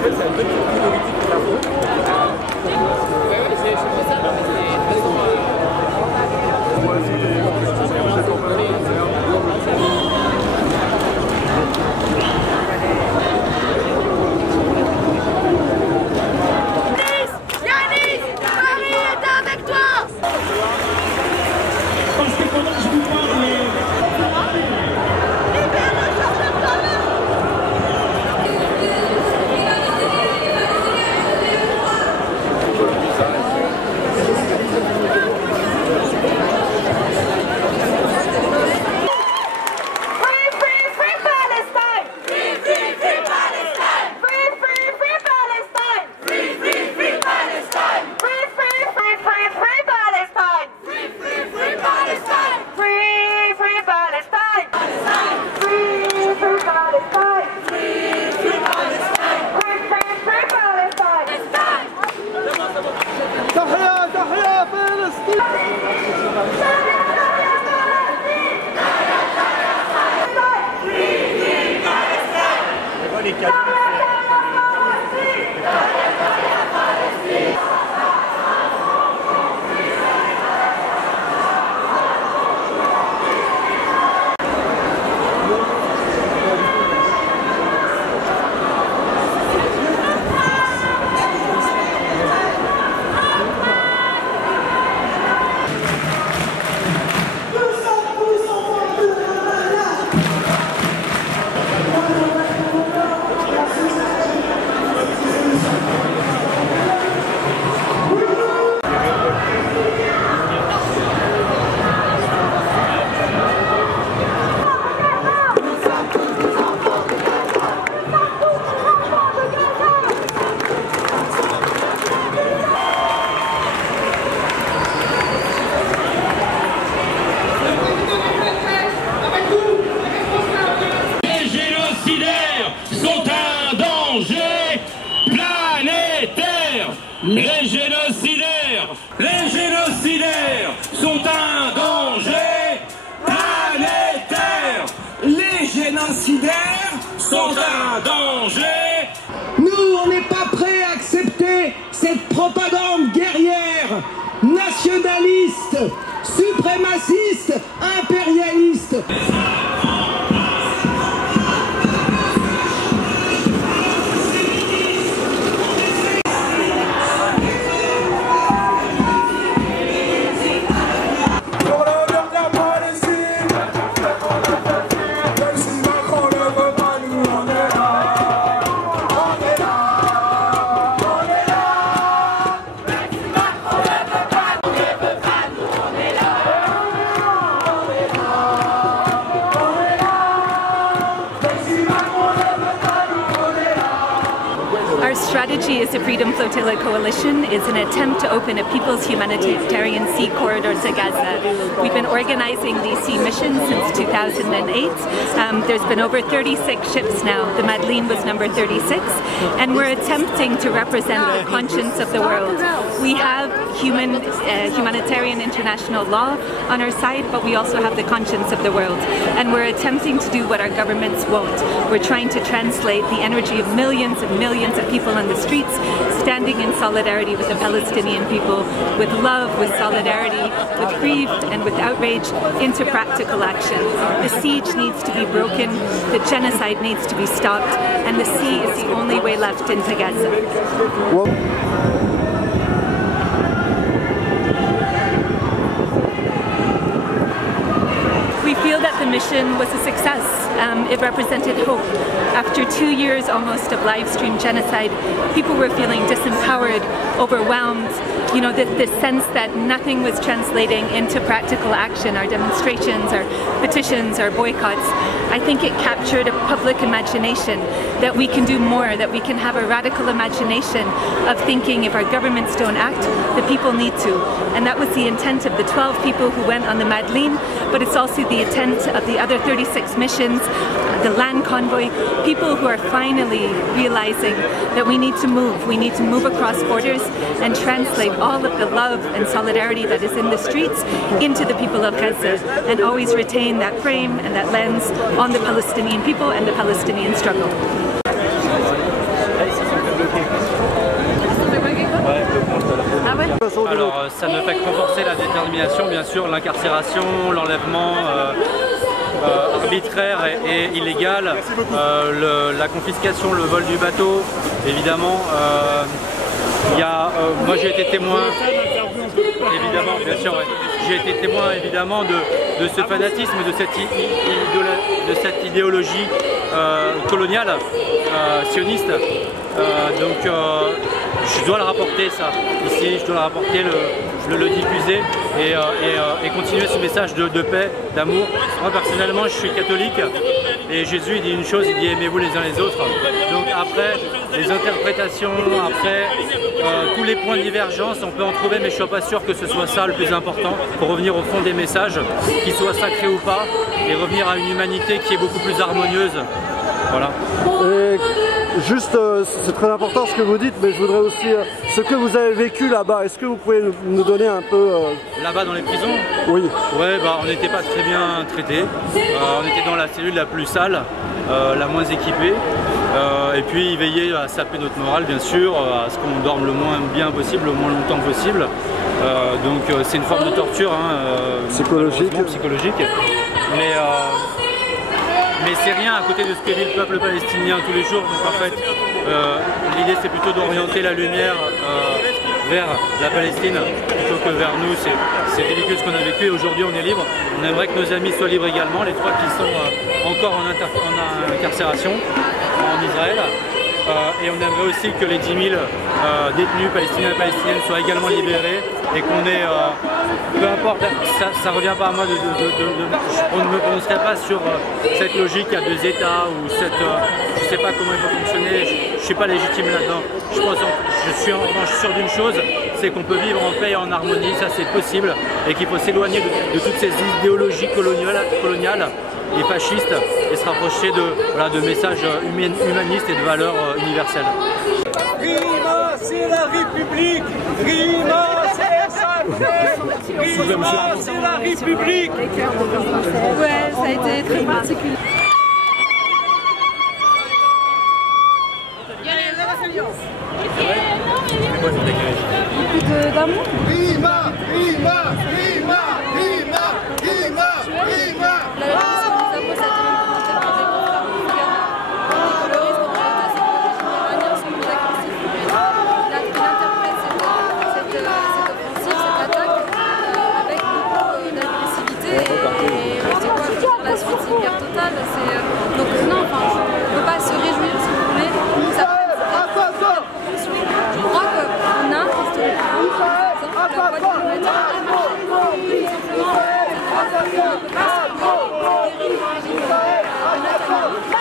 fait, c'est un petit politique de l'info. Les génocidaires sont un danger planétaire. Les génocidaires sont un danger. Nous, on n'est pas prêts à accepter cette propagande guerrière, nationaliste, suprémaciste, impérialiste. Our strategy as the Freedom Flotilla Coalition is an attempt to open a people's humanitarian sea corridor to Gaza. We've been organizing these sea missions since 2008. There's been over 36 ships now. The Madeleine was number 36, and we're attempting to represent the conscience of the world. We have humanitarian international law on our side, but we also have the conscience of the world, and we're attempting to do what our governments won't. We're trying to translate the energy of millions and millions of people on the streets, standing in solidarity with the Palestinian people, with love, with solidarity, with grief and with outrage, into practical action. The siege needs to be broken, the genocide needs to be stopped, and the sea is the only way left into Gaza. We feel that the mission was a success. It represented hope. After 2 years almost of live stream genocide, people were feeling disempowered, overwhelmed, you know, the sense that nothing was translating into practical action, our demonstrations, our petitions, our boycotts. I think it captured a public imagination that we can do more, that we can have a radical imagination of thinking if our governments don't act, the people need to. And that was the intent of the 12 people who went on the Madeleine, but it's also the intent of the other 36 missions, the land convoy, people who are finally realizing that we need to move across borders and translate all of the love and solidarity that is in the streets into the people of Gaza, and always retain that frame and that lens on the Palestinian people and the Palestinian struggle. ça ne fait que renforcer la détermination, bien sûr, l'incarcération, l'enlèvement arbitraire et illégal, la confiscation, le vol du bateau, évidemment. Moi j'ai été témoin, évidemment, bien sûr, ouais. J'ai été témoin évidemment de ce fanatisme, de cette idéologie coloniale, sioniste. Donc je dois le rapporter ça, ici, je dois le rapporter, le diffuser et continuer ce message de paix, d'amour. Moi personnellement je suis catholique et Jésus il dit une chose, il dit aimez-vous les uns les autres. Donc après les interprétations, après tous les points de divergence, on peut en trouver, mais je ne suis pas sûr que ce soit ça le plus important pour revenir au fond des messages, qu'ils soient sacrés ou pas, et revenir à une humanité qui est beaucoup plus harmonieuse. Voilà. Et juste, c'est très important ce que vous dites, mais je voudrais aussi ce que vous avez vécu là-bas. Est-ce que vous pouvez nous donner un peu Là-bas dans les prisons? Oui. Ouais, on n'était pas très bien traités. On était dans la cellule la plus sale, la moins équipée. Et puis ils veillaient à saper notre morale, bien sûr, à ce qu'on dorme le moins bien possible, le moins longtemps possible. Donc c'est une forme de torture, psychologique. Mais c'est rien à côté de ce que vit le peuple palestinien tous les jours. Donc en fait, l'idée c'est plutôt d'orienter la lumière vers la Palestine plutôt que vers nous. C'est ridicule ce qu'on a vécu et aujourd'hui on est libre. On aimerait que nos amis soient libres également, les trois qui sont encore en incarcération en Israël. Et on aimerait aussi que les 10 000 détenus palestiniens et palestiniennes soient également libérés et qu'on ait, peu importe, ça ne revient pas à moi, on ne me prononcerait pas sur cette logique à deux États ou cette, je ne sais pas comment il faut fonctionner, je ne suis pas légitime là-dedans. Je suis en revanche sûr d'une chose, c'est qu'on peut vivre en paix et en harmonie, ça c'est possible, et qu'il faut s'éloigner de toutes ces idéologies coloniales et fascistes et se rapprocher de messages humanistes et de valeurs universelles. Rima, c'est la République. Rima, c'est SAFE. Rima, c'est la République. Ouais, ça a été très particulier. Beaucoup d'amour. Rima, Rima, Rima, Rima, Rima, Rima. Donc non, on ne peut pas se réjouir si vous voulez. Ça, je crois qu'on a historiquement la voie diplomatique.